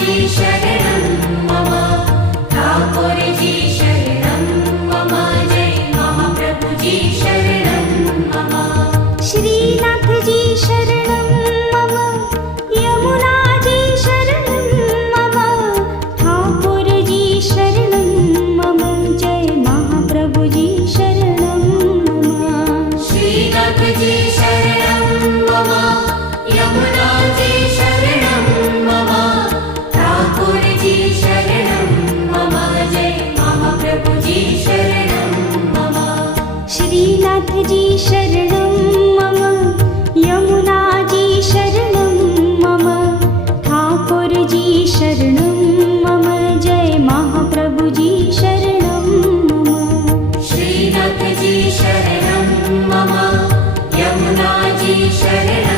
जी शरणं मम, ठाकुर जी शरणं मम, जय महाप्रभु जी शरणं मम। श्रीनाथ जी शरणं मम, यमुना जी शरणं मम, ठाकुर जी शरणं मम, जय महाप्रभु जी शरणं मम। श्रीनाथ जी शरणं मम, यमुना जी शरणं मम, ठाकुर जी शरणं मम, जय महाप्रभु जी शरणं मम। श्रीनाथ जी शरणं मम, यमुना जी शरणं मम, ठाकुर जी शरणं मम, जय महाप्रभु जी शरणं मम। श्रीनाथ जी शरणं मम, यमुना जी शरणं